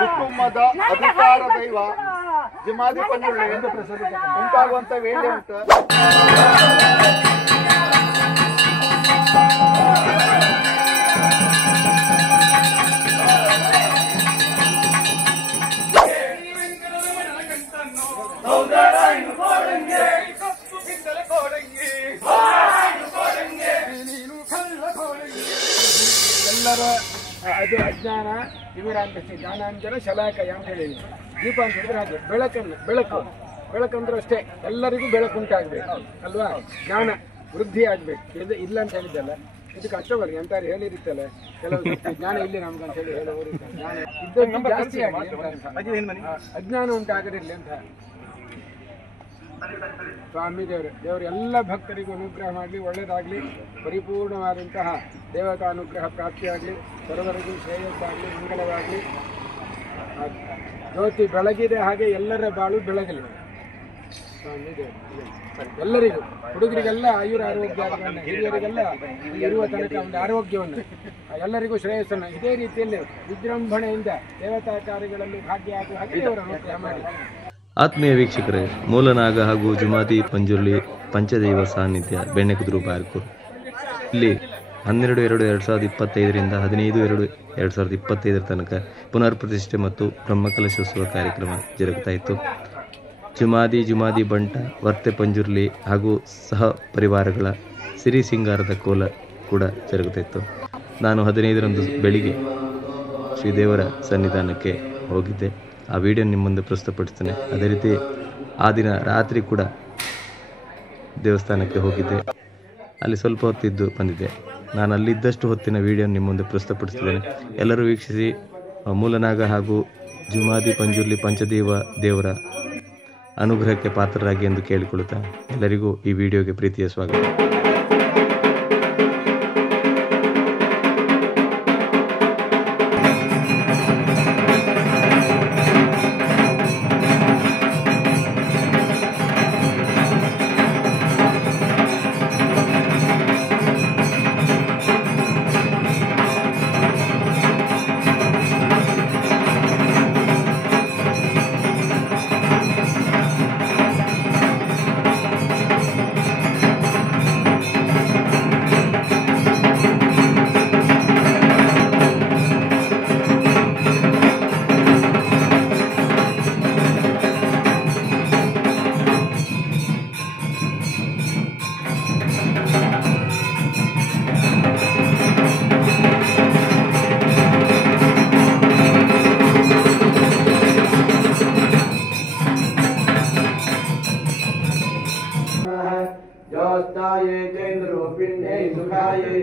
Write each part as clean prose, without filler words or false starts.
ಕುಟುಂಬದ ಅಧಿಕಾರ ದೈವ ಜಿಮಾದಿ ಪಂಜುಳ್ಳಿ ಉಂಟಾಗುವಂತ ವೇಳೆ ಉಂಟು. ಎಲ್ಲರ ಅದು ಅಜ್ಞಾನ ಇವರ ಅಂತ ಜ್ಞಾನಾಂಜನ ಶಲಾಕಯ ಅಂತ ಹೇಳಿದ್ವಿ. ದೀಪ ಅಂತ ಹೇಳಿದ್ರೆ ಹಾಗೆ ಬೆಳಕಂದ್ರೆ ಅಷ್ಟೇ, ಎಲ್ಲರಿಗೂ ಬೆಳಕು ಉಂಟಾಗಬೇಕು ಅಲ್ವಾ, ಜ್ಞಾನ ವೃದ್ಧಿ ಆಗ್ಬೇಕು. ಇದು ಇಲ್ಲ ಅಂತ ಹೇಳಿದ್ದಲ್ಲ, ಇದಕ್ಕೆ ಅಷ್ಟವರೆಗೆ ಎಂತಾರೆ ಹೇಳಿರುತ್ತಲ್ಲ ಕೆಲವು ಜ್ಞಾನ ಇಲ್ಲಿ ನಮ್ಗೆ ಅಂತ ಹೇಳಿ ಹೇಳೋರು ಜ್ಞಾನ ಇದ್ದದ್ದು ಜಾಸ್ತಿ ಆಗಲಿ, ಅಜ್ಞಾನ ಉಂಟಾಗದಿರಲಿ ಅಂತ ಸ್ವಾಮಿ ದೇವರು ಎಲ್ಲ ಭಕ್ತರಿಗೂ ಅನುಗ್ರಹ ಮಾಡಲಿ, ಒಳ್ಳೆಯದಾಗಲಿ, ಪರಿಪೂರ್ಣವಾದಂತಹ ದೇವತಾ ಅನುಗ್ರಹ ಪ್ರಾಪ್ತಿಯಾಗಲಿ, ಸರ್ವರಿಗೂ ಶ್ರೇಯಸ್ಸಾಗಲಿ, ಮಂಗಲವಾಗಲಿ. ಜ್ಯೋತಿ ಬೆಳಗಿದೆ ಹಾಗೆ ಎಲ್ಲರ ಬಾಳು ಬೆಳಗಲಿ ಸ್ವಾಮಿ ದೇವರು. ಎಲ್ಲರಿಗೂ ಹುಡುಗರಿಗೆಲ್ಲ ಆಯುರ ಆರೋಗ್ಯವನ್ನು, ಹಿರಿಯರಿಗೆಲ್ಲ ಇರುವ ತನಕ ಒಂದು ಆರೋಗ್ಯವನ್ನು, ಎಲ್ಲರಿಗೂ ಶ್ರೇಯಸ್ಸನ್ನು ಇದೇ ರೀತಿಯಲ್ಲಿ ವಿಜೃಂಭಣೆಯಿಂದ ದೇವತಾ ಕಾರ್ಯಗಳಲ್ಲಿ ಭಾಗ್ಯ ಆಗುವ ಹಾಗೆ ದೇವರ ಅನುಗ್ರಹ ಮಾಡಿ. ಆತ್ಮೀಯ ವೀಕ್ಷಕರೇ, ಮೂಲನಾಗ ಹಾಗೂ ಜುಮಾದಿ ಪಂಜುರ್ಲಿ ಪಂಚದೈವ ಸಾನ್ನಿಧ್ಯ ಬೆಣ್ಣೆಕುದುರು ಬಾರ್ಕೂರು ಇಲ್ಲಿ 12/2/2025 15/2/2025 ತನಕ ಪುನರ್ ಪ್ರತಿಷ್ಠೆ ಮತ್ತು ಬ್ರಹ್ಮಕಲಶೋತ್ಸವ ಕಾರ್ಯಕ್ರಮ ಜರುಗುತ್ತಾ ಇತ್ತು. ಜುಮಾದಿ ಬಂಟ ವರ್ತೆ ಪಂಜುರ್ಲಿ ಹಾಗೂ ಸಹ ಪರಿವಾರಗಳ ಸಿರಿ ಸಿಂಗಾರದ ಕೋಲ ಕೂಡ ಜರುಗುತ್ತಿತ್ತು. ನಾನು 15ರಂದು ಬೆಳಿಗ್ಗೆ ಶ್ರೀದೇವರ ಸನ್ನಿಧಾನಕ್ಕೆ ಹೋಗಿದ್ದೆ. ಆ ವಿಡಿಯೋ ನಿಮ್ಮ ಮುಂದೆ ಪ್ರಸ್ತುತಪಡಿಸ್ತೇನೆ. ಅದೇ ರೀತಿ ಆ ದಿನ ರಾತ್ರಿ ಕೂಡ ದೇವಸ್ಥಾನಕ್ಕೆ ಹೋಗಿದ್ದೆ. ಅಲ್ಲಿ ಸ್ವಲ್ಪ ಹೊತ್ತಿದ್ದು ಬಂದಿದ್ದೆ. ನಾನು ಅಲ್ಲಿದ್ದಷ್ಟು ಹೊತ್ತಿನ ವಿಡಿಯೋ ನಿಮ್ಮ ಮುಂದೆ ಪ್ರಸ್ತುತಪಡಿಸ್ತೇನೆ. ಎಲ್ಲರೂ ವೀಕ್ಷಿಸಿ ಮೂಲನಾಗ ಹಾಗೂ ಜುಮಾದಿ ಪಂಜುರ್ಲಿ ಪಂಚದೇವ ದೇವರ ಅನುಗ್ರಹಕ್ಕೆ ಪಾತ್ರರಾಗಿ ಎಂದು ಕೇಳಿಕೊಳ್ಳುತ್ತಾ ಎಲ್ಲರಿಗೂ ಈ ವಿಡಿಯೋಗೆ ಪ್ರೀತಿಯ ಸ್ವಾಗತ.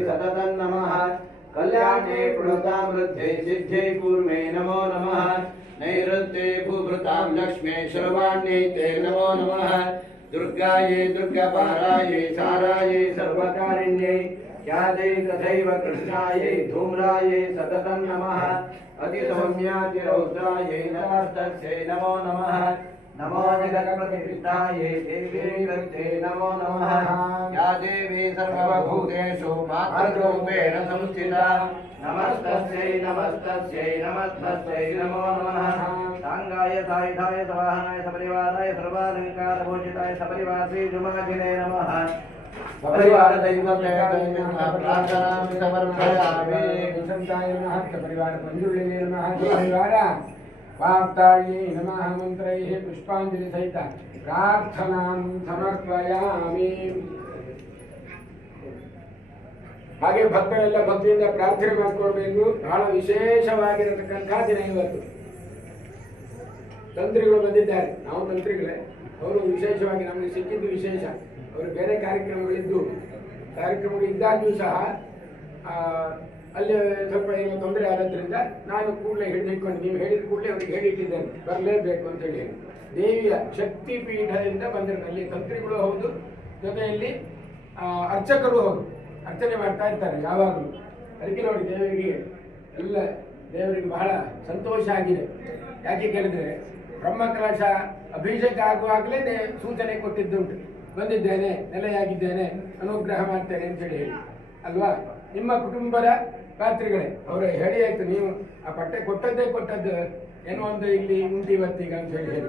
सततं नमः कल्याणे प्रणतामृद्धे सिद्धे कूर्मे नमो नमः नैऋत्ये भूभृतां लक्ष्मे सर्वाण्ये ते नमो नमः दुर्गायै दुर्गापारायै सारायै सर्वकारिण्यै ख्यादै तथैव कृष्णायै धूम्रायै सततं नमः अतिसौम्यातिरौद्रायै नमस्तस्यै नमो नमः नमो जगत्प्रतिष्ठायै देवी कृते नमो नमः या देवी सर्वभूतेषु मातृरूपेण संस्थिता नमस्तस्यै नमस्तस्यै नमस्तस्यै नमो नमः सांगाय सायुधाय सवाहनाय सपरिवाराय सर्वालंकारभूषिताय सपरिवासी जुमादिने नमः सपरिवार दैवते प्रार्थनां समर्पयामि संताय नमः सपरिवार पंजुर्लिने नमः सपरिवार वाक्तायै नमः मंत्रैः पुष्पांजलि सहित प्रार्थनां समर्पयामि. ಹಾಗೆ ಭಕ್ತರೆಲ್ಲ ಭಕ್ತಿಯಿಂದ ಪ್ರಾರ್ಥನೆ ಮಾಡಿಕೊಳ್ಬೇಕು. ಬಹಳ ವಿಶೇಷವಾಗಿರತಕ್ಕಂಥ ದಿನ ಇವತ್ತು. ತಂತ್ರಿಗಳು ಬಂದಿದ್ದಾರೆ, ನಾವು ತಂತ್ರಿಗಳೇ, ಅವರು ವಿಶೇಷವಾಗಿ ನಮಗೆ ಸಿಕ್ಕಿದ್ದು ವಿಶೇಷ. ಅವರು ಬೇರೆ ಕಾರ್ಯಕ್ರಮಗಳಿದ್ದು ಇದ್ದಾಗ್ಯೂ ಸಹ ಅಲ್ಲಿ ಸ್ವಲ್ಪ ಏನೋ ತೊಂದರೆ ಆಗೋದ್ರಿಂದ ನಾನು ಕೂಡಲೇ ಹಿಡಿದಿಟ್ಕೊಂಡು, ನೀವು ಹೇಳಿದ ಕೂಡಲೇ ಅವರಿಗೆ ಹೇಳಿಟ್ಟಿದ್ದೇನೆ ಬರಲೇಬೇಕು ಅಂತ ಹೇಳಿ. ದೇವಿಯ ಶಕ್ತಿ ಪೀಠದಿಂದ ಬಂದಿರೋ ಅಲ್ಲಿ ತಂತ್ರಿಗಳು ಹೌದು, ಜೊತೆಯಲ್ಲಿ ಅರ್ಚಕರು ಹೌದು, ಅರ್ಚನೆ ಮಾಡ್ತಾ ಇರ್ತಾರೆ ಯಾವಾಗಲೂ. ಅದಕ್ಕೆ ನೋಡಿ ದೇವರಿಗೆ ಎಲ್ಲ ದೇವರಿಗೆ ಬಹಳ ಸಂತೋಷ ಆಗಿದೆ. ಯಾಕೆ ಕೇಳಿದ್ರೆ ಬ್ರಹ್ಮಕಲಶ ಅಭಿಷೇಕ ಆಗುವಾಗಲೇ ಸೂಚನೆ ಕೊಟ್ಟಿದ್ದುಂಟು, ಬಂದಿದ್ದೇನೆ, ನೆಲೆಯಾಗಿದ್ದೇನೆ, ಅನುಗ್ರಹ ಮಾಡ್ತೇನೆ ಅಂತ ಹೇಳಿ ಅಲ್ವಾ. ನಿಮ್ಮ ಕುಟುಂಬದ ಪಾತ್ರಿಗಳೇ ಅವರು ಹೇಳಿ ಆಯ್ತು, ನೀವು ಆ ಪಟ್ಟೆ ಕೊಟ್ಟದ್ದು ಏನೋ ಒಂದು ಇಲ್ಲಿ ಉಂಟು ಇವತ್ತೀಗ ಅಂತ ಹೇಳಿ.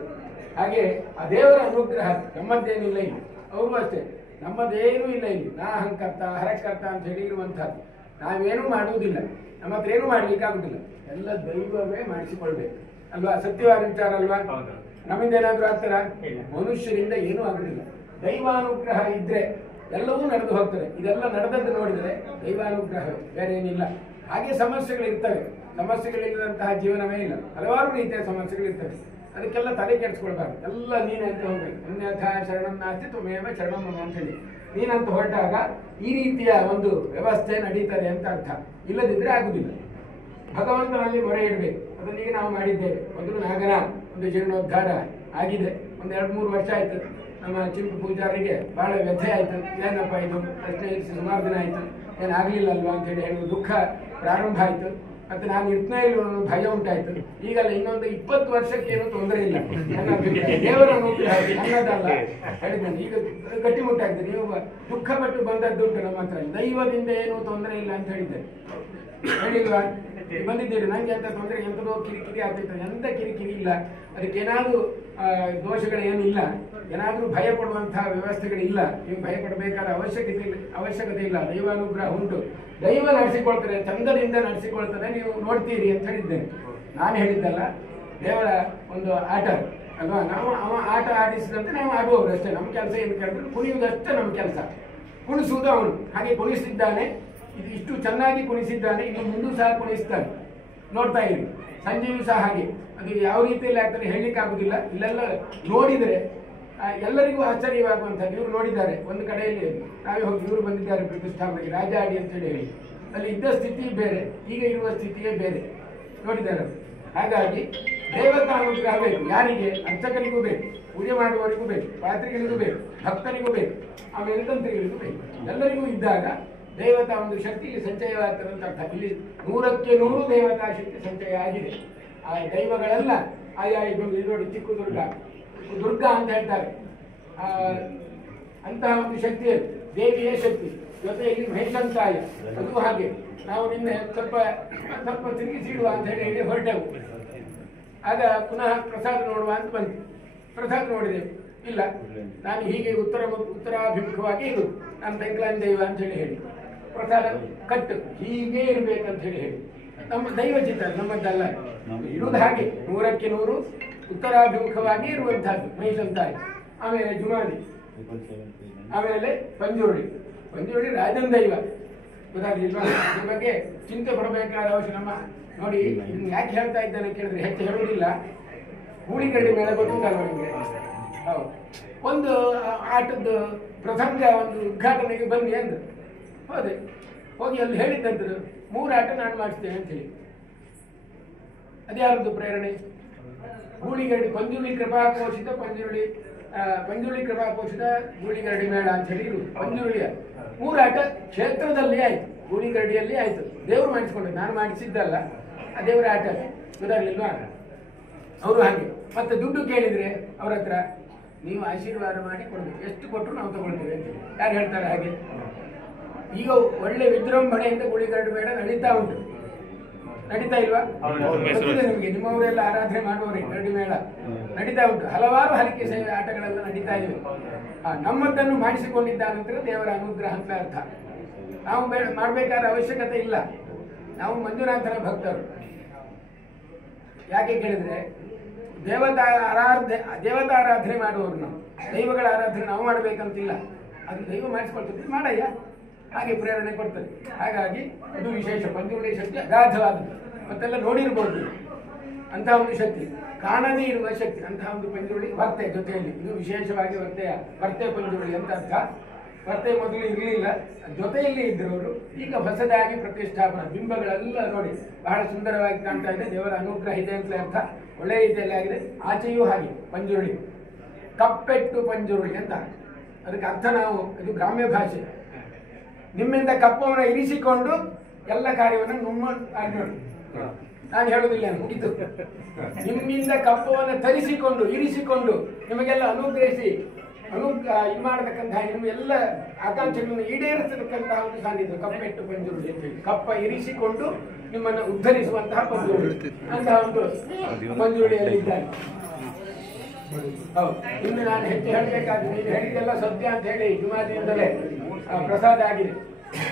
ಹಾಗೆ ಆ ದೇವರ ಅನುಗ್ರಹ ನಮ್ಮದ್ದೇನಿಲ್ಲ ಇಲ್ಲಿ, ಅವರು ಅಷ್ಟೇ ನಮ್ಮದೇನೂ ಇಲ್ಲ ಇಲ್ಲಿ. ನಾ ಹಂಕರ್ತ ಹರಕರ್ತ ಅಂತ ಹೇಳಿ ಇರುವಂಥದ್ದು ನಾವೇನೂ ಮಾಡುವುದಿಲ್ಲ, ನಮ್ಮ ಹತ್ರ ಏನೂ ಮಾಡ್ಲಿಕ್ಕಾಗುದಿಲ್ಲ, ಎಲ್ಲ ದೈವವೇ ಮಾಡಿಸಿಕೊಳ್ಬೇಕು ಅಲ್ವಾ. ಸತ್ಯವಾದ ವಿಚಾರ ಅಲ್ವಾ. ನಮ್ಮಿಂದ ಏನಾದ್ರೂ ಆಗ್ತಾರ? ಮನುಷ್ಯರಿಂದ ಏನೂ ಆಗುದಿಲ್ಲ. ದೈವಾನುಗ್ರಹ ಇದ್ರೆ ಎಲ್ಲವೂ ನಡೆದು ಹೋಗ್ತದೆ. ಇದೆಲ್ಲ ನಡೆದದ್ದು ನೋಡಿದರೆ ದೈವಾನುಗ್ರಹ, ಬೇರೆ ಏನಿಲ್ಲ. ಹಾಗೆ ಸಮಸ್ಯೆಗಳಿರ್ತವೆ, ಸಮಸ್ಯೆಗಳಿಲ್ಲದಂತಹ ಜೀವನವೇ ಇಲ್ಲ. ಹಲವಾರು ರೀತಿಯ ಸಮಸ್ಯೆಗಳಿರ್ತವೆ, ಅದಕ್ಕೆಲ್ಲ ತಲೆ ಕೆಡಿಸ್ಕೊಳ್ಬಾರ್ದು. ಎಲ್ಲ ನೀನೆ ಅಂತ ಹೋಗ್ಬೇಕು. ಅನ್ಯಥಾ ಶರಣಂ ನಾಸ್ತಿ ತ್ವಮೇವ ಶರಣಂ ಮಮ ಅಂತ ಹೇಳಿ ನೀನಂತ ಹೊರಟಾಗ ಈ ರೀತಿಯ ಒಂದು ವ್ಯವಸ್ಥೆ ನಡೀತದೆ ಅಂತ ಅರ್ಥ. ಇಲ್ಲದಿದ್ರೆ ಆಗುದಿಲ್ಲ. ಭಗವಂತನಲ್ಲಿ ಮೊರೆ ಇಡಬೇಕು. ಅದನ್ನೀಗ ನಾವು ಮಾಡಿದ್ದೇವೆ. ಮೊದಲು ನಾಗನ ಒಂದು ಜೀರ್ಣೋದ್ಧಾರ ಆಗಿದೆ. ಒಂದು 2-3 ವರ್ಷ ಆಯ್ತು. ನಮ್ಮ ಚಿಂಪು ಪೂಜಾರಿಗೆ ಬಹಳ ವ್ಯಥೆ ಆಯ್ತು. ಏನಪ್ಪ ಇದು ಪ್ರಶ್ನೆ ಇರಿಸಿ ಸುಮಾರು ದಿನ ಆಯ್ತು, ಏನಾಗಲಿಲ್ಲ ಅಲ್ವಾ ಅಂತ ಹೇಳಿ ದುಃಖ ಪ್ರಾರಂಭ ಆಯ್ತು. ಮತ್ತೆ ನಾನು ಇರ್ತನೇ ಇಲ್ಲ, ಭಯ ಉಂಟಾಯ್ತು. ಈಗಲ್ಲ ಇನ್ನೊಂದು 20 ವರ್ಷಕ್ಕೆ ಏನೂ ತೊಂದರೆ ಇಲ್ಲ. ದೇವರ ಅನುಗ್ರಹ ನನ್ನದಲ್ಲ ಹೇಳಿದ್ದೇನೆ. ಈಗ ಗಟ್ಟಿಮುಟ್ಟಾಗಿದೆ. ನೀವು ದುಃಖ ಪಟ್ಟು ಬಂದದ್ದುಂಟು ನಮ್ಮ ಹತ್ರ, ದೈವದಿಂದ ಏನೂ ತೊಂದರೆ ಇಲ್ಲ ಅಂತ ಹೇಳಿದ್ದೆ, ಹೇಳಿಲ್ವಾ? ಬಂದಿದ್ದೀರಿ. ನಂಗೆ ಅಂತ ತೊಂದರೆ ಎಂಥದೋ ಕಿರಿಕಿರಿ ಆಗ್ತಿತ್ತು. ಎಂತ ಕಿರಿಕಿರಿ ಇಲ್ಲ. ಅದಕ್ಕೇನಾದ್ರೂ ದೋಷಗಳೇನಿಲ್ಲ, ಏನಾದ್ರೂ ಭಯ ಪಡುವಂತಹ ವ್ಯವಸ್ಥೆಗಳಿಲ್ಲ. ನೀವು ಭಯ ಪಡಬೇಕಾದ ಅವಶ್ಯಕತೆ ಇಲ್ಲ. ದೈವಾನುಗ್ರಹ ಉಂಟು. ದೈವ ನಡೆಸಿಕೊಳ್ತಾರೆ, ಚಂದದಿಂದ ನಡೆಸಿಕೊಳ್ತಾರೆ, ನೀವು ನೋಡ್ತೀರಿ ಅಂತ ಹೇಳಿದ್ದೇನೆ. ನಾನು ಹೇಳಿದ್ದಲ್ಲ, ದೇವರ ಒಂದು ಆಟ ಅಲ್ವಾ. ನಾವು ಅವ ಆಟ ಆಡಿಸಿದಂತೆ ನಾವು ಆಡುವವರು ಅಷ್ಟೇ. ನಮ್ಮ ಕೆಲಸ ಏನು ಕೇಳಿದ್ರೆ ಕುಣಿಯುವುದಷ್ಟೇ ನಮ್ಮ ಕೆಲಸ. ಕುಣಿಸುವುದು ಅವನು. ಹಾಗೆ ಕುಣಿಸಿದ್ದಾನೆ, ಇಷ್ಟು ಚೆನ್ನಾಗಿ ಕುಣಿಸಿದ್ದಾನೆ, ಇನ್ನು ಮುಂದೂ ಸಹ ಕುಣಿಸ್ತಾನೆ. ನೋಡ್ತಾ ಇರಿ. ಸಂಜೆಯೂ ಸಹ ಹಾಗೆ. ಅದು ಯಾವ ರೀತಿಯಲ್ಲಿ ಆಗ್ತದೆ ಹೇಳಲಿಕ್ಕೆ ಆಗುದಿಲ್ಲ. ಇಲ್ಲೆಲ್ಲ ನೋಡಿದರೆ ಎಲ್ಲರಿಗೂ ಆಶ್ಚರ್ಯವಾಗುವಂಥದ್ದು. ಇವರು ನೋಡಿದ್ದಾರೆ ಒಂದು ಕಡೆಯಲ್ಲಿ, ನಾವೇ ಹೋಗಿ ಇವರು ಬಂದಿದ್ದಾರೆ ಪ್ರತಿಷ್ಠಾಪನೆಗೆ ರಾಜಾಡಿ ಅಂತ ಹೇಳಿ. ಅಲ್ಲಿ ಇದ್ದ ಸ್ಥಿತಿ ಬೇರೆ, ಈಗ ಇರುವ ಸ್ಥಿತಿಯೇ ಬೇರೆ. ನೋಡಿದ್ದಾರೆ. ಹಾಗಾಗಿ ದೇವತಾ ಅನುಗ್ರಹ ಬೇಕು. ಯಾರಿಗೆ? ಅರ್ಚಕರಿಗೂ ಬೇಕು, ಪೂಜೆ ಮಾಡುವವರಿಗೂ ಬೇಕು, ಪಾತ್ರಿಗಳಿಗೂ ಬೇಕು, ಭಕ್ತರಿಗೂ ಬೇಕು, ಆಮೇಲೆ ತಂತ್ರಿಗಳಿಗೂ ಬೇಕು. ಎಲ್ಲರಿಗೂ ಇದ್ದಾಗ ದೇವತಾ ಒಂದು ಶಕ್ತಿ ಇಲ್ಲಿ ಸಂಚಯವಾಗ್ತದೆ ಅಂತ ಅರ್ಥ. ಇಲ್ಲಿ 100ಕ್ಕೆ 100 ದೇವತಾ ಶಕ್ತಿ ಸಂಚಯ ಆಗಿದೆ. ಆ ದೈವಗಳೆಲ್ಲ ಆಯಾ ಇದು ನೋಡಿ, ಚಿಕ್ಕದುರ್ಗ ದುರ್ಗ ಅಂತ ಹೇಳ್ತಾರೆ. ಅಂತಹ ಒಂದು ಶಕ್ತಿ ದೇವಿಯೇ ಶಕ್ತಿ. ಜೊತೆಯಲ್ಲಿ ಮಹೇಶಂತಾಯ ಅದು ಹಾಗೆ. ನಾವು ನಿನ್ನೆ ಸ್ವಲ್ಪ ತಿರುಗಿಸಿಡುವ ಅಂತ ಹೇಳಿ ಹೊರಟೆವು. ಆಗ ಪುನಃ ಪ್ರಸಾದ ನೋಡುವ ಅಂತ ಬಂತು. ಪ್ರಸಾದ ನೋಡಿದೆವು, ಇಲ್ಲ ನಾನು ಹೀಗೆ ಉತ್ತರಾಭಿಮುಖವಾಗಿ ಇರು, ನಾನು ಬೆಂಕಲಾನ್ ದೈವ ಅಂತ ಹೇಳಿ ಪ್ರಸಾದ ಕಟ್ಟು ಹೀಗೆ ಇರ್ಬೇಕಂತ ಹೇಳಿ ನಮ್ಮ ದೈವ ಚಿತ್ರ ನಮ್ಮದ್ದಲ್ಲ. ಇರುವುದು ಹಾಗೆ 100ಕ್ಕೆ 100 ಉತ್ತರಾಭಿಮುಖವಾಗಿ ಇರುವಂತಹದ್ದು ಮಹೇಶಂತಾಯ. ಆಮೇಲೆ ಜುಮಾದಿ, ಆಮೇಲೆ ಪಂಜುರುಳಿ ರಾಜನ್ ದೈವ. ಗೊತ್ತಾಗ್ಲಿಲ್ವಾ? ಇದ್ರ ಬಗ್ಗೆ ಚಿಂತೆ ಪಡಬೇಕಾದ ಅವಶ್ಯ ನಮ್ಮ ನೋಡಿ. ಇದನ್ನ ಯಾಕೆ ಹೇಳ್ತಾ ಇದ್ದಾನೆ ಕೇಳಿದ್ರೆ ಹೆಚ್ಚು ಹೇಳುವುದಿಲ್ಲ. ಹೂಳಿಗಡ್ಡೆ ಮೇಲೆ ಗೊತ್ತುಂಟಲ್ವ ನಿಮಗೆ? ಹೌದು. ಒಂದು ಆಟದ ಪ್ರಸಂಗ, ಒಂದು ಉದ್ಘಾಟನೆಗೆ ಬನ್ನಿ ಅಂದ್ರು. ಹೌದೇ, ಹೋಗಿ ಅಲ್ಲಿ ಹೇಳಿದ್ದಂಥದ್ದು 3 ಆಟ ನಾನು ಮಾಡಿಸ್ತೇನೆ ಅಂತ ಹೇಳಿ. ಅದ್ಯಾರದ್ದು ಪ್ರೇರಣೆ? ಹೂಳಿಗಡ್ಡೆ ಪಂಜುರುಳಿ ಕೃಪಾಪೋಷಿತ ಪಂಜುರುಳಿ ಕೃಪಾಪೋಷಿತ ಹೂಳಿಗರಡಿ ಮೇಳ ಅಂತ ಹೇಳಿ ಇರುವುದು. ಪಂಜುರುಳಿಯ 3 ಆಟ ಕ್ಷೇತ್ರದಲ್ಲಿ ಆಯ್ತು, ಹೂಳಿಗರಡಿಯಲ್ಲಿ ಆಯ್ತು. ದೇವರು ಮಾಡಿಸಿಕೊಂಡ್ರು, ನಾನು ಮಾಡಿಸಿದ್ದಲ್ಲ, ಆ ದೇವರ ಆಟ. ಗೊತ್ತಾಗ್ಲಿಲ್ವಾ? ಅವರು ಹಾಗೆ. ಮತ್ತೆ ದುಡ್ಡು ಕೇಳಿದ್ರೆ ಅವ್ರ ಹತ್ರ ನೀವು ಆಶೀರ್ವಾದ ಮಾಡಿ ಕೊಡ್ಬೇಕು, ಎಷ್ಟು ಕೊಟ್ಟರು ನಾವು ತಗೊಳ್ತೇವೆ ಅಂತ. ಯಾರು ಹೇಳ್ತಾರೆ ಹಾಗೆ? ಈಗ ಒಳ್ಳೆ ವಿಜೃಂಭಣೆಯಿಂದ ಹೂಳಿಗರಡಿ ಮೇಳ ನಡೀತಾ ಉಂಟು. ನಡೀತಾ ಇಲ್ವಾ? ಗೊತ್ತಿದೆ ನಿಮಗೆ, ನಿಮ್ಮವರೆಲ್ಲ ಆರಾಧನೆ ಮಾಡುವವರೇ. ಗರಡಿ ಮೇಳ ನಡೀತಾ ಉಂಟು. ಹಲವಾರು ಹರಕೆ ಸೇವೆ ಆಟಗಳೆಲ್ಲ ನಡೀತಾ ಇವೆ. ನಮ್ಮದನ್ನು ಮಾಡಿಸಿಕೊಂಡಿದ್ದ ನಂತರ ದೇವರ ಅನುಗ್ರಹ ಅಂತ ಅರ್ಥ. ನಾವು ಮಾಡಬೇಕಾದ ಅವಶ್ಯಕತೆ ಇಲ್ಲ. ನಾವು ಮಂಜುನಾಥನ ಭಕ್ತರು. ಯಾಕೆ ಕೇಳಿದ್ರೆ ದೇವತಾರಾಧನೆ ಮಾಡುವವರು ನಾವು. ದೈವಗಳ ಆರಾಧನೆ ನಾವು ಮಾಡಬೇಕಂತಿಲ್ಲ, ಅದು ದೈವ ಮಾಡಿಸ್ಕೊಳ್ತದೆ, ಮಾಡಯ್ಯ ಹಾಗೆ ಪ್ರೇರಣೆ ಕೊಡ್ತದೆ. ಹಾಗಾಗಿ ಅದು ವಿಶೇಷ. ಪಂಜುರುಳಿ ಶಕ್ತಿ ಅಗಾಧವಾದದ್ದು. ಮತ್ತೆಲ್ಲ ನೋಡಿರ್ಬೋದು ಅಂತಹ ಒಂದು ಶಕ್ತಿ, ಕಾಣದೇ ಇರುವ ಶಕ್ತಿ. ಅಂತಹ ಒಂದು ಪಂಜುರುಳಿ ವರ್ತೆ ಜೊತೆಯಲ್ಲಿ. ಇದು ವಿಶೇಷವಾಗಿ ವರ್ತೆ ಪಂಜುರುಳಿ ಅಂತ ಅರ್ಥ. ವರ್ತೆ ಮೊದಲು ಇರಲಿಲ್ಲ, ಜೊತೆಯಲ್ಲಿ ಇದ್ರು ಅವರು. ಈಗ ಹೊಸದಾಗಿ ಪ್ರತಿಷ್ಠಾಪನಾ ಬಿಂಬಗಳೆಲ್ಲ ನೋಡಿ ಬಹಳ ಸುಂದರವಾಗಿ ಕಾಣ್ತಾ ಇದೆ. ದೇವರ ಅನುಗ್ರಹ ಇದೆ ಅಂತ ಅರ್ಥ. ಒಳ್ಳೆ ರೀತಿಯಲ್ಲಿ ಆಗಿದೆ. ಆಚೆಯೂ ಹಾಗೆ ಪಂಜುರುಳಿ, ಕಪ್ಪೆಟ್ಟು ಪಂಜುರುಳಿ ಅಂತ ಅದಕ್ಕೆ ಅರ್ಥ. ನಾವು ಇದು ಗ್ರಾಮ್ಯ ಭಾಷೆ. ನಿಮ್ಮಿಂದ ಕಪ್ಪವನ್ನು ಇರಿಸಿಕೊಂಡು ಎಲ್ಲ ಕಾರ್ಯವನ್ನು ನಿಮ್ಮ ನೋಡಿ. ನಾನು ಹೇಳುದಿಲ್ಲ, ಮುಗಿತು. ನಿಮ್ಮಿಂದ ಕಪ್ಪವನ್ನು ತರಿಸಿಕೊಂಡು ಇರಿಸಿಕೊಂಡು ನಿಮಗೆಲ್ಲ ಅನುಗ್ರಹಿಸಿ ಇದು ಮಾಡತಕ್ಕಂತಹ ನಿಮ್ಮ ಎಲ್ಲ ಆಕಾಂಕ್ಷೆಗಳನ್ನು ಈಡೇರಿಸತಕ್ಕಂತಹ ಒಂದು ಸಾನ್ನಿಧ್ಯ ಕಪ್ಪೆಟ್ಟು ಪಂಜುರುಳಿ ಅಂತ ಹೇಳಿ. ಕಪ್ಪ ಇರಿಸಿಕೊಂಡು ನಿಮ್ಮನ್ನು ಉದ್ಧರಿಸುವಂತಹ ಪಂಜುರುಳಿ ಅಂತಹ ಒಂದು ಪಂಜುರುಳಿಯಲ್ಲಿ ಇದ್ದಾನೆ. ಹೌದು, ಇನ್ನು ನಾನು ಹೆಚ್ಚು ಹೇಳಬೇಕಾದ್ರೆ ನೀವು ಹೇಳಿದ್ದೆಲ್ಲ ಸತ್ಯ ಅಂತ ಹೇಳಿ ಜುಮಾದಿಯಿಂದಲೇ ಪ್ರಸಾದ ಆಗಿದೆ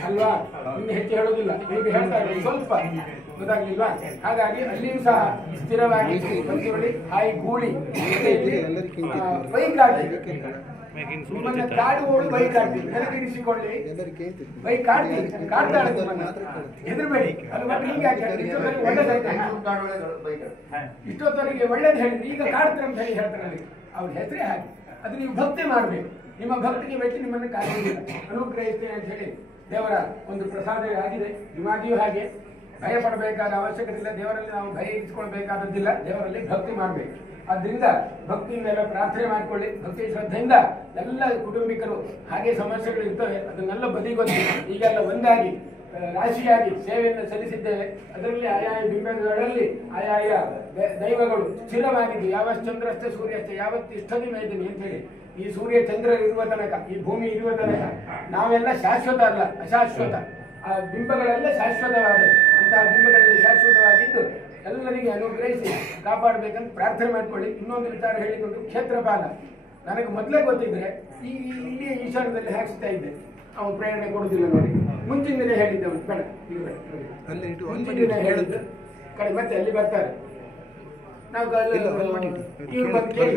ಅಲ್ವಾ? ಇನ್ನು ಹೆಚ್ಚು ಹೇಳೋದಿಲ್ಲ, ಈಗ ಹೇಳ್ತಾ ಇದ್ದೀನಿ ಸ್ವಲ್ಪ ಗೊತ್ತಾಗ್ಲಿಲ್ವಾ? ಹಾಗಾಗಿ ಅಲ್ಲಿಯೂ ಸಹ ಸ್ಥಿರವಾಗಿ ಪಂಚುರುಳಿ ಹಾಯಿ ಗೂಳಿ ಬೈಕಾಡಿ ನಿಮ್ಮನ್ನ ಕಾಡುವೋಳು ಬೈಕಾಡ್ತೀವಿ, ನೆನಪಿರಿಸಿಕೊಳ್ಳಿ. ಕಾಡ್ತಾಳೆ ನಿಮ್ಮನ್ನ, ಹೆದರ್ಬೇಡಿ. ಅದು ಮತ್ತೆ ಹೀಗೆ ಒಳ್ಳೇದಾಯ್ತು, ಇಷ್ಟೊತ್ತವರೆಗೆ ಒಳ್ಳೇದು ಹೇಳಿದ್ರಿ, ಈಗ ಕಾಡ್ತಾರೆ ಅಂತ ಹೇಳಿ ಹೇಳ್ತಾರೆ ನನಗೆ. ಅವ್ರ ಹೆಸರೇ ಹಾಗೆ. ಅದು ನೀವು ಭಕ್ತಿ ಮಾಡಬೇಕು. ನಿಮ್ಮ ಭಕ್ತಿಗೆ ವೆಚ್ಚ ನಿಮ್ಮನ್ನು ಕಾಯುವುದಿಲ್ಲ, ಅನುಗ್ರಹಿಸ್ತೇನೆ ಅಂತ ಹೇಳಿ ದೇವರ ಒಂದು ಪ್ರಸಾದ ಆಗಿದೆ. ನಿಮಗಿಯೂ ಹಾಗೆ ಭಯ ಪಡಬೇಕಾದ ಅವಶ್ಯಕತೆ ಇಲ್ಲ. ದೇವರಲ್ಲಿ ನಾವು ಭಯ ಇರಿಸಿಕೊಳ್ಬೇಕಾದದ್ದಿಲ್ಲ, ದೇವರಲ್ಲಿ ಭಕ್ತಿ ಮಾಡಬೇಕು. ಆದ್ರಿಂದ ಭಕ್ತಿಯಿಂದೆಲ್ಲ ಪ್ರಾರ್ಥನೆ ಮಾಡಿಕೊಳ್ಳಿ. ಭಕ್ತಿ ಶ್ರದ್ಧೆಯಿಂದ ಎಲ್ಲ ಕುಟುಂಬಿಕರು ಹಾಗೆ ಸಮಸ್ಯೆಗಳು ಇರ್ತವೆ, ಅದನ್ನೆಲ್ಲ ಬದಿಗೊತ್ತಿ ಈಗೆಲ್ಲ ಒಂದಾಗಿ ರಾಶಿಯಾಗಿ ಸೇವೆಯನ್ನು ಸಲ್ಲಿಸಿದ್ದೇವೆ. ಅದರಲ್ಲಿ ಆಯಾಯ ಬಿಂಬಗಳಲ್ಲಿ ಆಯಾಯ ದೈವಗಳು ಸ್ಥಿರವಾಗಿದ್ದು, ಯಾವಶ್ಚಂದ್ರಸ್ಥ ಸೂರ್ಯಸ್ಥ ಯಾವತ್ತು ಇಷ್ಟದಿ ಮೇದಿನಿ ಅಂತ ಹೇಳಿ, ಈ ಸೂರ್ಯ ಚಂದ್ರರು ಇರುವ ತನಕ, ಈ ಭೂಮಿ ಇರುವ ತನಕ ನಾವೆಲ್ಲ ಶಾಶ್ವತ ಅಲ್ಲ, ಅಶಾಶ್ವತ. ಆ ಬಿಂಬಗಳೆಲ್ಲ ಶಾಶ್ವತವಾದ, ಅಂತಹ ಬಿಂಬಗಳಲ್ಲಿ ಶಾಶ್ವತವಾಗಿದ್ದು ಎಲ್ಲರಿಗೆ ಅನುಗ್ರಹಿಸಿ ಕಾಪಾಡಬೇಕಂತ ಪ್ರಾರ್ಥನೆ ಮಾಡಿಕೊಳ್ಳಿ. ಇನ್ನೊಂದು ವಿಚಾರ ಹೇಳಿಕೊಂಡು, ಕ್ಷೇತ್ರಪಾಲ ನನಗೆ ಮೊದಲೇ ಗೊತ್ತಿದ್ರೆ ಇಲ್ಲಿ ಈಶಾನ್ಯದಲ್ಲಿ ಹಾಕಿಸ್ತಾ ಇದ್ದೆ. ಅವನು ಪ್ರೇರಣೆ ಕೊಡುದಿಲ್ಲ ನೋಡಿ. ಮುಂಚಿನ ದಿನ ಹೇಳಿದ್ದೆ ಅವನು, ಬೇಡ ಮುಂಚಿನ ದಿನ ಹೇಳಿದ್ದು ಕಡೆ ಮತ್ತೆ ಅಲ್ಲಿ ಬರ್ತಾರೆ. ನಾವು ಇವ್ರು ಬಂದು ಕೇಳಿ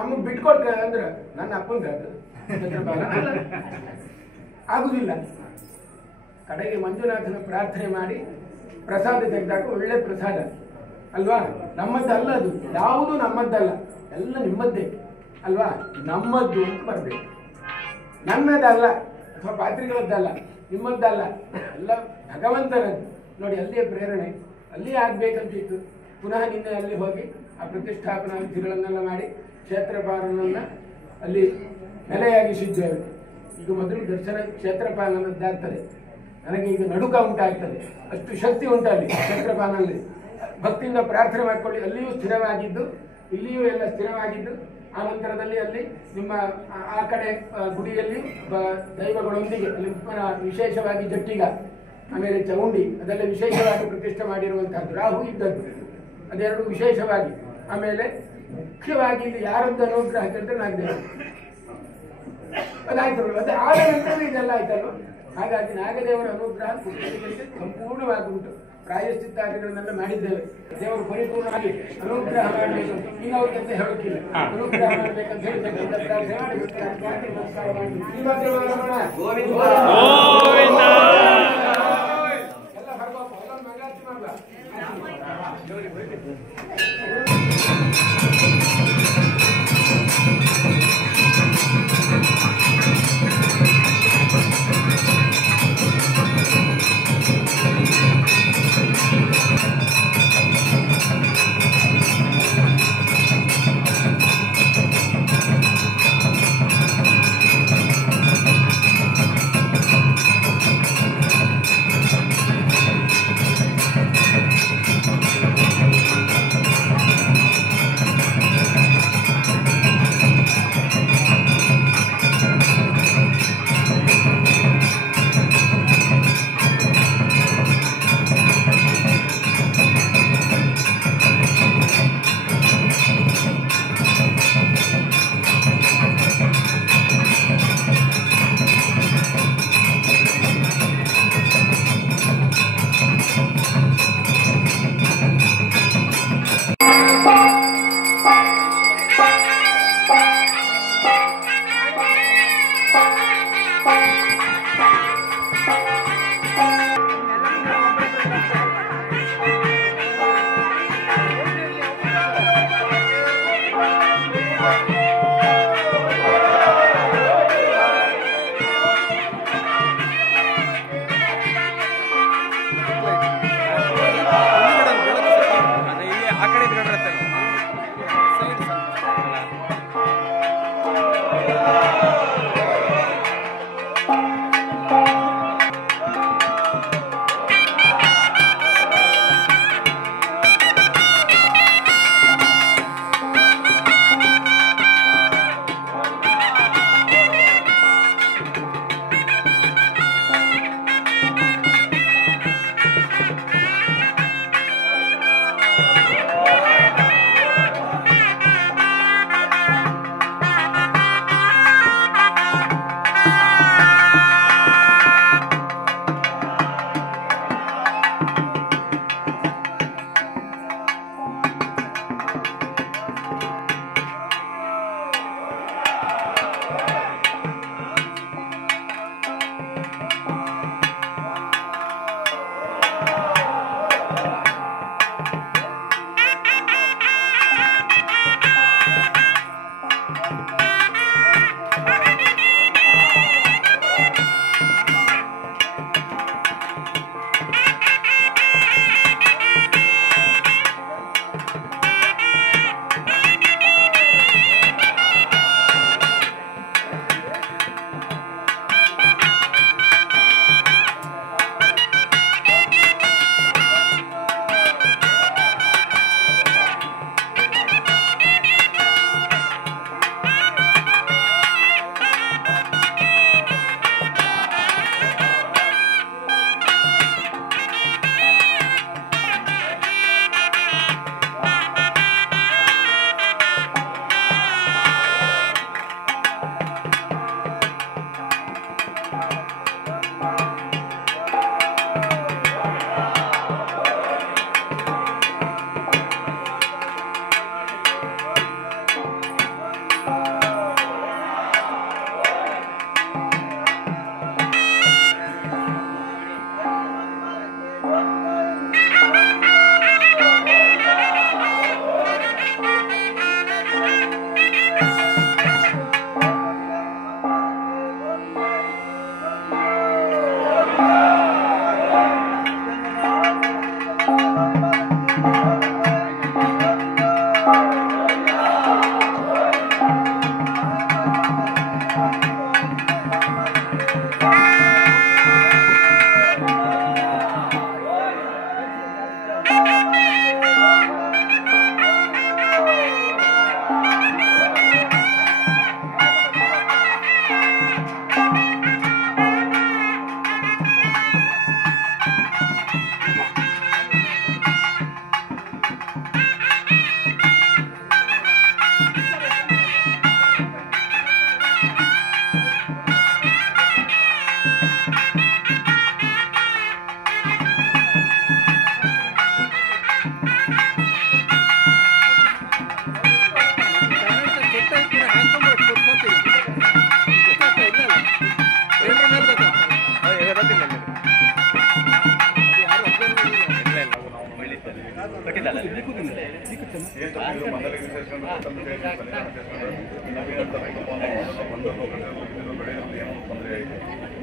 ನಮಗೆ ಬಿಟ್ಕೊಡ್ಕ ಅಂದ್ರೆ ನನ್ನ ಅಪ್ಪಂದ ಅದು ಕ್ಷೇತ್ರಪಾಲ ಆಗುದಿಲ್ಲ. ಕಡೆಗೆ ಮಂಜುನಾಥನ ಪ್ರಾರ್ಥನೆ ಮಾಡಿ ಪ್ರಸಾದ ತೆಗೆದಾಗ ಒಳ್ಳೆ ಪ್ರಸಾದ ಅಲ್ವಾ? ನಮ್ಮದ್ದಲ್ಲ ಅದು, ಯಾವುದು ನಮ್ಮದ್ದಲ್ಲ, ಎಲ್ಲ ನಿಮ್ಮದ್ದೇ ಅಲ್ವಾ? ನಮ್ಮದ್ದು ಅಂತ ಬರಬೇಕು. ನನ್ನದಲ್ಲ ಅಥವಾ ಪಾತ್ರಿಗಳದ್ದಲ್ಲ, ನಿಮ್ಮದ್ದಲ್ಲ, ಎಲ್ಲ ಭಗವಂತನದ್ದು. ನೋಡಿ, ಅಲ್ಲಿಯೇ ಪ್ರೇರಣೆ, ಅಲ್ಲಿಯೇ ಆಗ್ಬೇಕಂತಿತ್ತು. ಪುನಃ ನಿನ್ನೆ ಅಲ್ಲಿ ಹೋಗಿ ಆ ಪ್ರತಿಷ್ಠಾಪನಾ ವಿಧಿಗಳನ್ನೆಲ್ಲ ಮಾಡಿ ಕ್ಷೇತ್ರಪಾಲನನ್ನ ಅಲ್ಲಿ ನೆಲೆಯಾಗಿಸಿದ್ದೇವೆ. ಈಗ ಮೊದಲು ದರ್ಶನ ಕ್ಷೇತ್ರಪಾಲನದ್ದಾಗ್ತದೆ. ನನಗೆ ಈಗ ನಡುಕ ಉಂಟಾಗ್ತದೆ, ಅಷ್ಟು ಶಕ್ತಿ ಉಂಟಲ್ಲಿ ಕ್ಷೇತ್ರಪಾಲನಲ್ಲಿ. ಭಕ್ತಿಯಿಂದ ಪ್ರಾರ್ಥನೆ ಮಾಡಿಕೊಳ್ಳಿ. ಅಲ್ಲಿಯೂ ಸ್ಥಿರವಾಗಿದ್ದು, ಇಲ್ಲಿಯೂ ಎಲ್ಲ ಸ್ಥಿರವಾಗಿದ್ದು, ಆ ನಂತರದಲ್ಲಿ ಅಲ್ಲಿ ನಿಮ್ಮ ಆ ಕಡೆ ಗುಡಿಯಲ್ಲಿ ದೈವಗಳೊಂದಿಗೆ ಅಲ್ಲಿ ವಿಶೇಷವಾಗಿ ಜಟ್ಟಿಗ, ಆಮೇಲೆ ಚೌಂಡಿ ಅದೆಲ್ಲ ವಿಶೇಷವಾಗಿ ಪ್ರತಿಷ್ಠೆ ಮಾಡಿರುವಂತಹದ್ದು. ರಾಹು ಇದ್ದದ್ದು ಅದೆರಡು ವಿಶೇಷವಾಗಿ. ಆಮೇಲೆ ಮುಖ್ಯವಾಗಿ ಇಲ್ಲಿ ಯಾರದ್ದು ಅನುಗ್ರಹ ಕೇಳಿದ್ರೆ ನಾಗದೇವ ಅದಾಯ್ತು. ಅದು ಆದ ನಂತರ ಇದೆಲ್ಲ ಆಯ್ತಲ್ವ. ಹಾಗಾಗಿ ನಾಗದೇವರ ಅನುಗ್ರಹ ಕುಟುಂಬಗಳಿಗೆ ಸಂಪೂರ್ಣವಾಗಿ ಉಂಟು. ಪ್ರಾಯಶ್ಚಿತ್ತಾದಿಗಳನ್ನೆಲ್ಲ ಮಾಡಿದ್ದೇವೆ. ದೇವರು ಪರಿಪೂರ್ಣವಾಗಿ ಅನುಗ್ರಹ ಮಾಡಬೇಕು. ಈಗ ಅವ್ರಿಗಂತ ಹೇಳೋಕ್ಕಿಲ್ಲ, ಅನುಗ್ರಹ ಮಾಡಬೇಕಂತ ಹೇಳಿ ಪ್ರಾರ್ಥನೆ ಮಾಡಿ ನಮಸ್ಕಾರ ಮಾಡಿ ಎಲ್ಲ ಭಗವಂತ ಎಲ್ಲ ಮಂಗಳಾರತಿ ಮಾಡ್ಲಾ.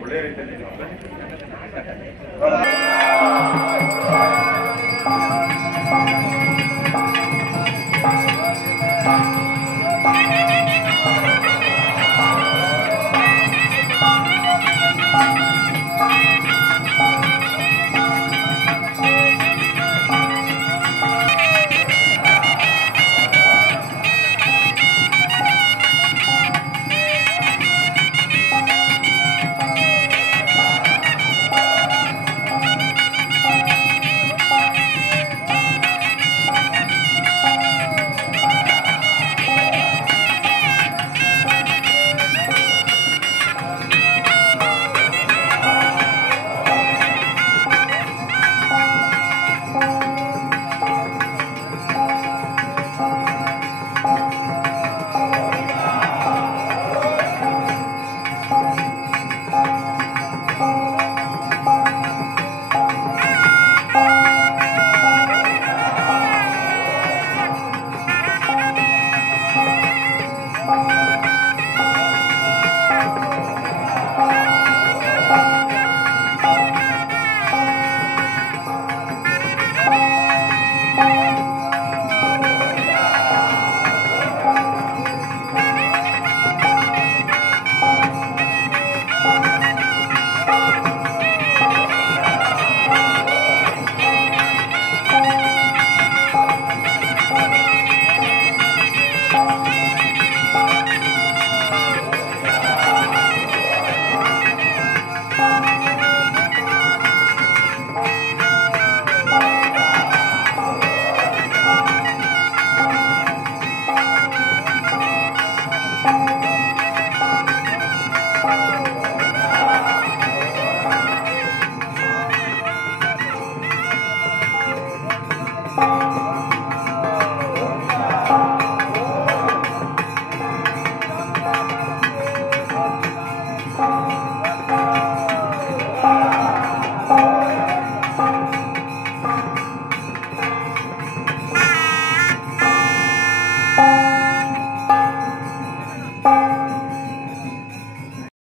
ಒಳ್ಳೆಯ ರೀತಿಯಲ್ಲಿ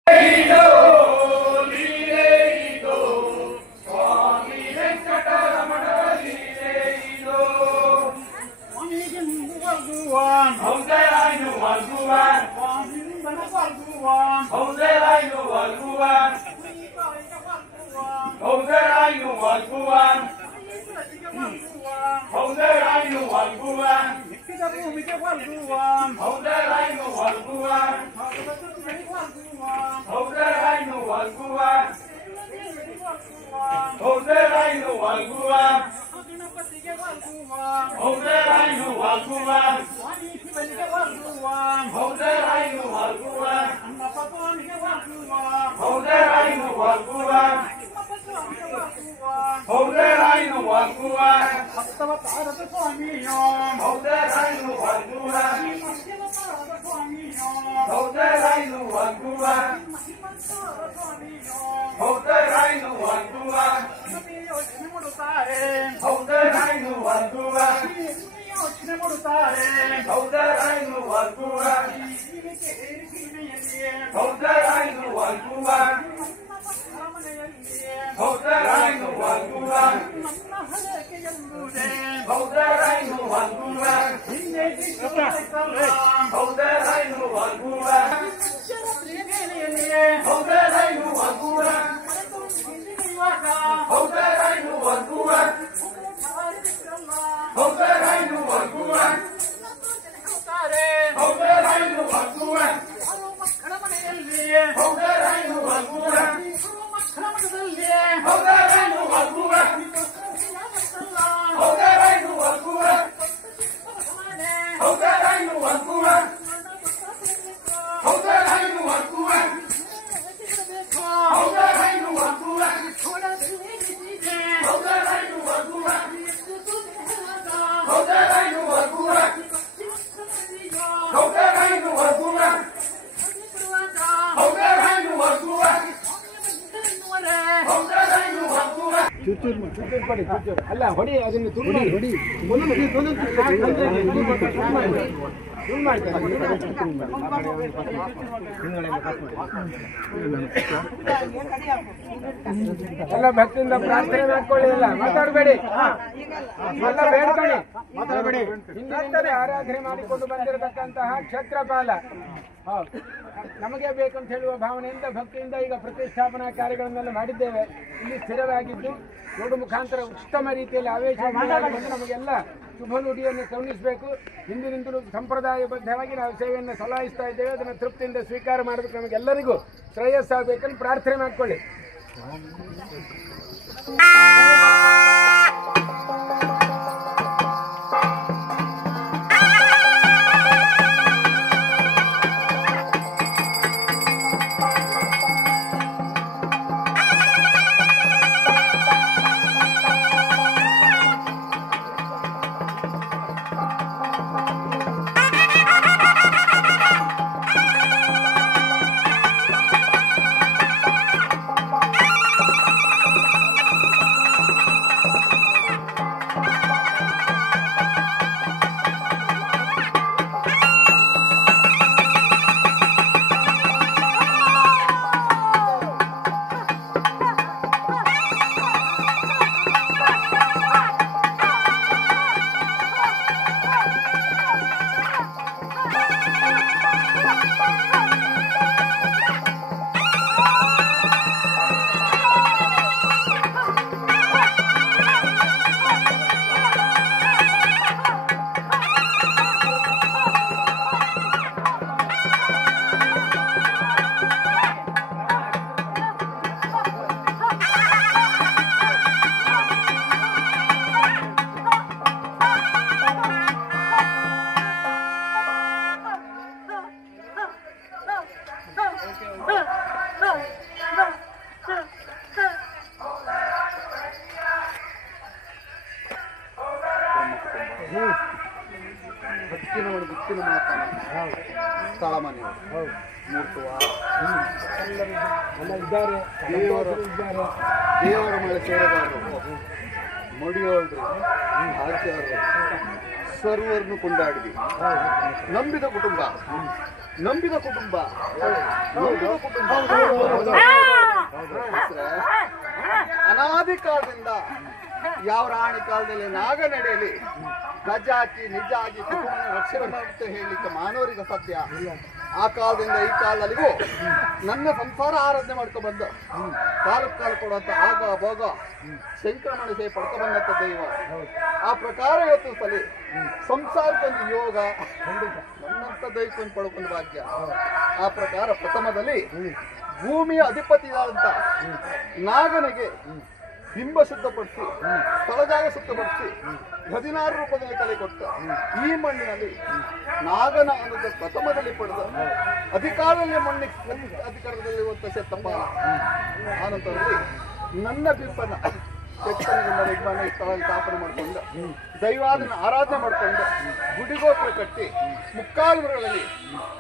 Hãy subscribe cho kênh Ghiền Mì Gõ để không bỏ lỡ ಕೊಡಿ ಚೂರು. ಅಲ್ಲ ಹೊಡಿ ಅದನ್ನು ತುಂಡು ಹೊಡಿ ಎಲ್ಲ ಭಕ್ತಿಯಿಂದ ಪ್ರಾರ್ಥನೆ ಮಾಡ್ಕೊಳ್ಳಿ. ಎಲ್ಲ ಮಾತಾಡಬೇಡಿ, ಎಲ್ಲ ಬೇಡ್ಕೊಳ್ಳಿ, ಮಾತಾಡಬೇಡಿ. ಹಿಂದಿನಿಂದಲೇ ಆರಾಧನೆ ಮಾಡಿಕೊಂಡು ಬಂದಿರತಕ್ಕಂತಹ ಕ್ಷೇತ್ರಪಾಲ ನಮಗೆ ಬೇಕಂತ ಹೇಳುವ ಭಾವನೆಯಿಂದ ಭಕ್ತಿಯಿಂದ ಈಗ ಪ್ರತಿಷ್ಠಾಪನಾ ಕಾರ್ಯಗಳನ್ನೆಲ್ಲ ಮಾಡಿದ್ದೇವೆ. ಇಲ್ಲಿ ಸ್ಥಿರವಾಗಿದ್ದು ನೋಡು ಮುಖಾಂತರ ಉತ್ತಮ ರೀತಿಯಲ್ಲಿ ಆವೇಶವಾಗಿ ನಮಗೆಲ್ಲ ಶುಭ ನುಡಿಯನ್ನು ಕರುಣಿಸಬೇಕು. ಹಿಂದಿನಿಂದಲೂ ಸಂಪ್ರದಾಯಬದ್ಧವಾಗಿ ನಾವು ಸೇವೆಯನ್ನು ಸಲಾಯಿಸ್ತಾ ಇದ್ದೇವೆ. ಅದನ್ನು ತೃಪ್ತಿಯಿಂದ ಸ್ವೀಕಾರ ಮಾಡಬೇಕು. ನಮಗೆಲ್ಲರಿಗೂ ಶ್ರೇಯಸ್ಸಾಗಬೇಕಂತ ಪ್ರಾರ್ಥನೆ ಮಾಡಿಕೊಳ್ಳಿ. ದೇವರ ಮಳೆ ಸೇರಬಾರದು ಮಡಿಯೋಳ್ರು ಆಚಾರ್ಯರು ಸರ್ವರನ್ನು ಕೊಂಡಾಡಿದ್ವಿ. ನಂಬಿದ ಕುಟುಂಬ ನಂಬಿದ ಕುಟುಂಬ ನಂಬಿದ ಕುಟುಂಬ ಅನಾದಿ ಕಾಲದಿಂದ ಯಾವ ರಾಣಿ ಕಾಲದಲ್ಲಿ ನಾಗ ನಡೆಯಲಿ ಗಜಾಕಿ ನಿಜಾಗಿ ಕುಟುಂಬ ರಕ್ಷಣೆ ಮಾಡುತ್ತೆ ಹೇಳಲಿಕ್ಕೆ ಮಾನವರಿಗೆ ಸತ್ಯ. ಆ ಕಾಲದಿಂದ ಈ ಕಾಲದಲ್ಲಿಗೂ ನನ್ನ ಸಂಸಾರ ಆರಾಧನೆ ಮಾಡ್ಕೊಂಡು ಬಂದ ಕಾಲಕ್ಕೆ ಕಾಲ ಕೊಡುವಂತ ಆಗ ಭೋಗ ಶಂಕರಮಣಿ ಸೇವೆ ಪಡ್ಕೊ ಬಂದಂತ ದೈವ. ಆ ಪ್ರಕಾರ ಇವತ್ತು ಸಲಿ ಸಂಸಾರಕ್ಕೊಂದು ಯೋಗ ನನ್ನಂತ ದೈವಕ್ಕೊಂದು ಪಡ್ಕೊಂಡು ಭಾಗ್ಯ. ಆ ಪ್ರಕಾರ ಪ್ರಥಮದಲ್ಲಿ ಭೂಮಿಯ ಅಧಿಪತಿಯಾದಂತ ನಾಗನಿಗೆ ಬಿಂಬ ಶುದ್ಧಪಡಿಸಿ ಸ್ಥಳಜಾಗ ಶುದ್ಧಪಡಿಸಿ 16 ರೂಪದಲ್ಲಿ ತಲೆ ಕೊಟ್ಟ ಈ ಮಣ್ಣಿನಲ್ಲಿ ನಾಗನ ಅನ್ನೋದು ಪ್ರಥಮದಲ್ಲಿ ಪಡೆದ ಅಧಿಕಾರದಲ್ಲಿ ಅಧಿಕಾರದಲ್ಲಿ ಶೆತ್ತಪ್ಪ. ಆನಂತರದಲ್ಲಿ ನನ್ನ ಬಿಂಬನ ಯಜ್ಞ ಸ್ಥಾಪನೆ ಮಾಡಿಕೊಂಡು ದೈವಾದನ ಆರಾಧನೆ ಮಾಡಿಕೊಂಡು ಗುಡಿಗೋಪುರ ಕಟ್ಟಿ ಮುಕ್ಕಾಲುಗಳಲ್ಲಿ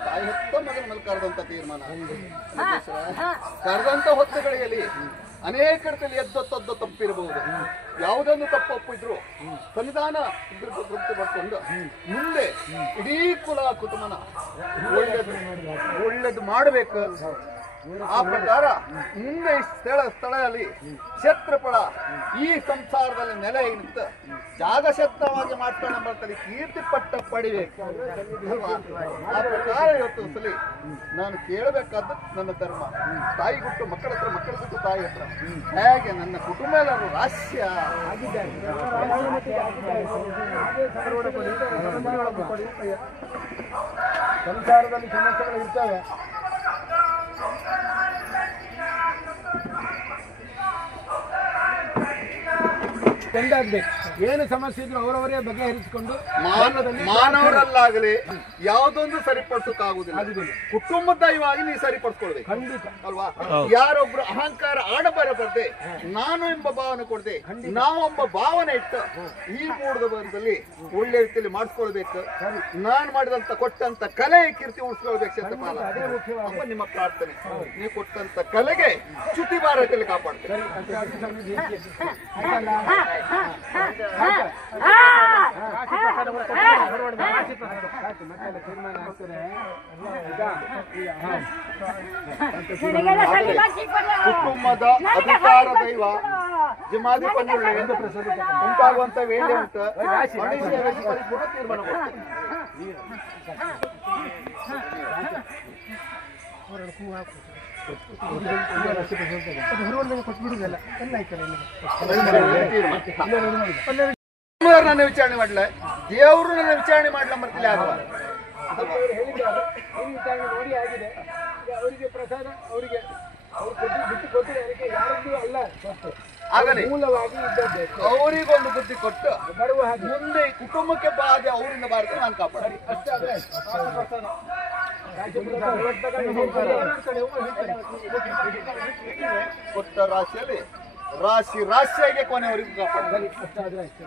ತಾಯಿ ಹೊತ್ತ ಮಗನ ಮೇಲೆ ಕರೆದಂತ ತೀರ್ಮಾನ. ಕರೆದಂತ ಹೊತ್ತುಗಳಿಗೆ ಅನೇಕರಲ್ಲಿ ಎದ್ದೊತ್ತದ್ದು ತಪ್ಪಿರಬಹುದು. ಯಾವುದೊಂದು ತಪ್ಪು ಒಪ್ಪಿದ್ರು ಸಂವಿಧಾನ ತೃಪ್ತಿ ಪಡ್ಕೊಂಡು ಮುಂದೆ ಇಡೀ ಕುಲ ಕುಟುಂಬನ ಒಳ್ಳೇದು ಮಾಡಬೇಕು. ಆ ಪ್ರಕಾರ ಮುಂದೆ ಸ್ಥಳದಲ್ಲಿ ಕ್ಷೇತ್ರಫಲ ಈ ಸಂಸಾರದಲ್ಲಿ ನೆಲೆ ನಿಂತು ಜಾಗಶಬ್ದವಾಗಿ ಮಾಡ್ಕೊಂಡು ಬರ್ತಾರೆ ಕೀರ್ತಿ ಪಟ್ಟ ಪಡಿಬೇಕು ಅಲ್ವಾ? ಆ ಪ್ರಕಾರ ಇವತ್ತು ಸಲಿ ನಾನು ಕೇಳಬೇಕಾದ ನನ್ನ ಧರ್ಮ. ತಾಯಿ ಗುಟ್ಟು ಮಕ್ಕಳ ಹತ್ರ, ಮಕ್ಕಳ ಗುಟ್ಟು ತಾಯಿ ಹತ್ರ. ಹೇಗೆ ನನ್ನ ಕುಟುಂಬ ಎಲ್ಲರೂ ರಾಶ್ಯ ಸಂಸಾರದಲ್ಲಿ ಸಮಸ್ಯೆಗಳು ಇರ್ತವೆ. ಚೆಂದಾಗ್ಬೇಕು. ಏನು ಸಮಸ್ಯೆ ಇದ್ರು ಅವರವರೇ ಬಗೆಹರಿಸಿಕೊಂಡು ಮಾನವರಲ್ಲಾಗಲಿ ಯಾವುದೊಂದು ಸರಿಪಡಿಸೋಕ್ಕಾಗುದಿಲ್ಲ. ಕುಟುಂಬದ ದೈವವಾಗಿ ನೀವು ಸರಿಪಡಿಸ್ಕೊಳ್ಬೇಕು ಖಂಡಿತ ಅಲ್ವಾ? ಯಾರೊಬ್ರು ಅಹಂಕಾರ ಆಡಬಾರ ಬರ್ದೆ ನಾನು ಎಂಬ ಭಾವನೆ ಕೊಡದೆ ನಾವೊಬ್ಬ ಭಾವನೆ ಇಟ್ಟು ಈ ಮೂಡದ ಬಂದಲ್ಲಿ ಒಳ್ಳೆ ರೀತಿಯಲ್ಲಿ ಮಾಡಿಸ್ಕೊಳ್ಬೇಕು. ನಾನು ಮಾಡಿದಂತ ಕೊಟ್ಟಂತ ಕಲೆ ಕೀರ್ತಿ ಉಳಿಸ್ಕೊಳ್ಬೇಕು ಶತಪಾಲ ಅಮ್ಮ ನಿಮ್ಮ ಪ್ರಾರ್ಥನೆ. ನೀವು ಕೊಟ್ಟಂತ ಕಲೆಗೆ ಚ್ಯುತಿ ಭಾರತದಲ್ಲಿ ಕಾಪಾಡ್ತೇವೆ. ಕುಟುಂಬದ ಅಧಿಕಾರ ದೈವ ಜಿಮಾದಿ ಪಂಜುಳ್ಳಿ ಉಂಟಾಗುವಂತ ವೇಳೆ ಉಂಟು ಪರಿಪೂರ್ಣ ತೀರ್ಮಾನ ಕೊಡ್ತೇವೆ. ನನ್ನ ವಿಚಾರಣೆ ಮಾಡ್ಲ ದೇವರು ನನ್ನ ವಿಚಾರಣೆ ಮಾಡ್ಲ ಮರ್ತಿಲ್ಲ ಆಗುವ ವಿಚಾರಣೆ ನೋಡಿ ಆಗಿದೆ. ಅವರಿಗೆ ಪ್ರಸಾದ ಅವರಿಗೆ ಬಿಟ್ಟು ಕೊಟ್ಟರೆ ಅದಕ್ಕೆ ಯಾರದ್ದು ಅಲ್ಲ, ಆಗಲಿ ಮೂಲವಾಗಿ ಇದ್ದದ್ದೇ ಅವರಿಗೊಂದು ಬುದ್ಧಿ ಕೊಟ್ಟು ಬರುವ ಹಾಗೆ ಮುಂದೆ ಕುಟುಂಬಕ್ಕೆ ಬಾಧೆ ಅವರಿಂದ ಬಾರದೆ ನಾನು ಕಾಪಾಡಿ. ಅಷ್ಟಾದ್ರೆ ಕೊಟ್ಟ ರಾಶಿಯಲ್ಲಿ ರಾಶಿಯಾಗಿ ಕೊನೆಯವರಿಗೂ ಕಾಪಾಡಿ. ಅಷ್ಟಾದ್ರೆ ಅಷ್ಟೇ.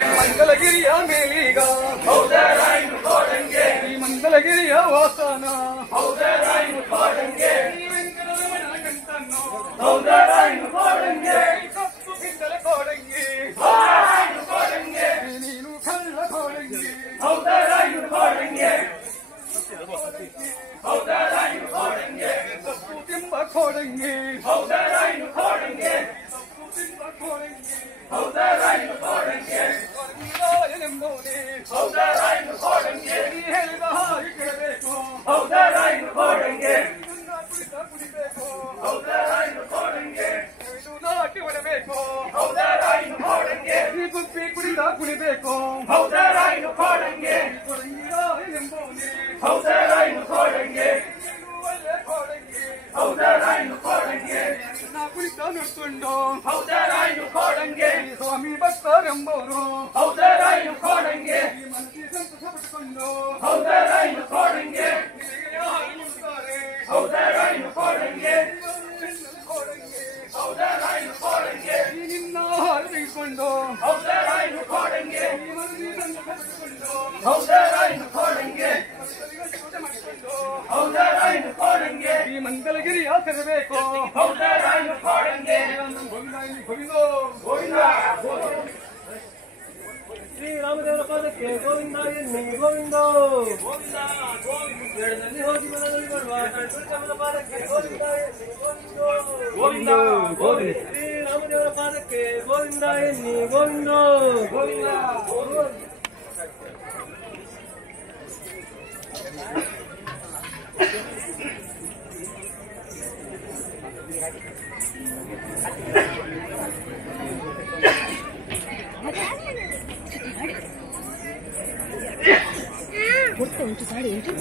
ಮಂಗಲಗಿರಿಯ ಮೇಲೀಗ ಈ ಮಂಗಲಗಿರಿಯ ವಾಸನ ಕಪ್ಪು ಬಿದ್ದಲ ಕೋಡಂಗಿ ನೀನು ಕಳ್ಳ ಕೋಡಂಗಿ ಕಪ್ಪು ತಿಂಬ ಕೋಡಂಗಿ ಹೇಳಿದ ಹಾಗೆ ಕೇಳಬೇಕು ನಾಟಿ ಹೊಡಬೇಕು ಈ ಗುಪ್ಪಿ ಕುಡಿದ ಕುಡಿಬೇಕು ಕುಳಿತ ನೋಡ್ಕೊಂಡು ಸ್ವಾಮಿ ಭಕ್ತರೆಂಬವರು ಮಂತ್ರಿ ಸಂತೋಷ ಪಟ್ಟುಕೊಂಡು ನಿನ್ನ ಹಾಲು ತೆಗೆದುಕೊಂಡು ಮಂತ್ರಿ ಸಂತೋಷ ಪಟ್ಟುಕೊಂಡು ಶ್ರೀರಾಮದೇವರ ಪಾದಕ್ಕೆ ಗೋವಿಂದ ಎನ್ನಿ ಗೋವಿಂದ ಗೋವಿಂದ ಎಡದಲ್ಲಿ ಹೋಗಿ ಬಲದಲ್ಲಿ ಬರುವ ಕಣ್ಮುಚ್ಚಮ್ಮನ ಪಾದಕ್ಕೆ ಗೋವಿಂದ ಎನ್ನಿ ಗೋವಿಂದ ಗೋವಿಂದ ಶ್ರೀರಾಮದೇವರ ಪಾದಕ್ಕೆ ಗೋವಿಂದ ಎನ್ನಿ ಗೋವಿಂದ ಗೋವಿಂದ ಕೊಡ್ತೆ ಉಂಟು ಸಾಡಿ ಉಂಟು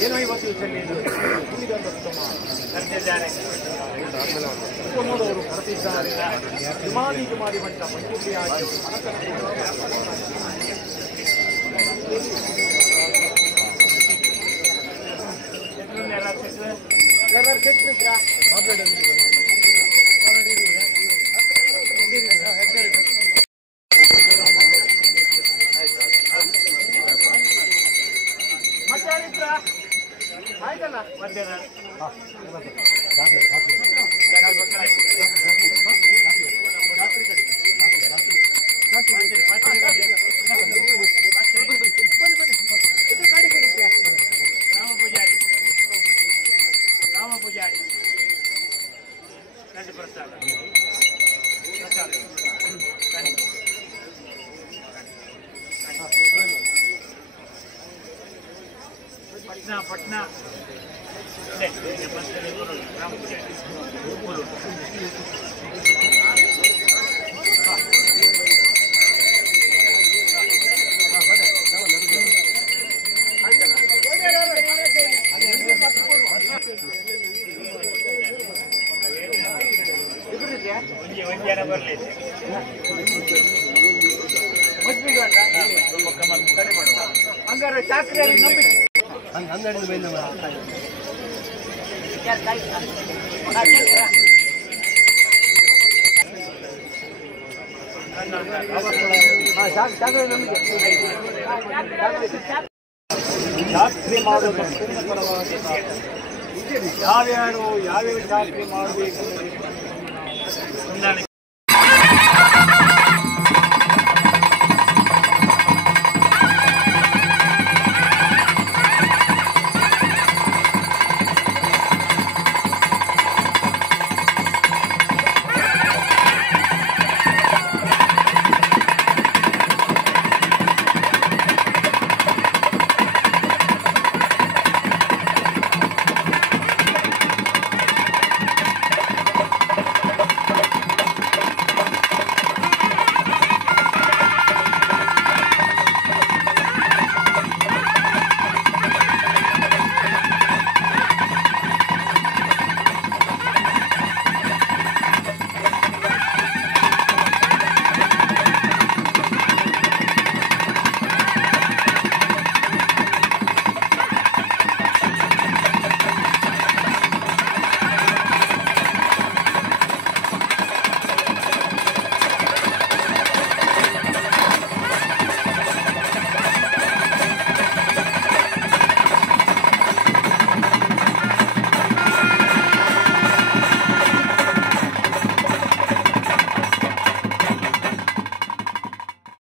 ಏನೋ ಇವತ್ತು ಉತ್ತಮದವರು ಕರೆದಿದ್ದಾರೆ. ಜುಮಾದಿ ಬಂಟ ಮಂಜೂರಿಯಾಗಿ ಆಯ್ತಲ್ಲ ರಾಮ ಪೂಜಾರಿ ಪ್ರಸಾದ पटना राम पूजारी ಬರಲಿ ಹಂಗಾರೆ ಶಾಸ್ತ್ರಿಯಲ್ಲಿ ನಂಬಿಕೆ ಶಾಸ್ತ್ರಿ ಮಾಡುವ ಯಾವ್ಯಾರು ಯಾವ್ಯಾವ ಶಾಸ್ತ್ರಿ ಮಾಡಬೇಕು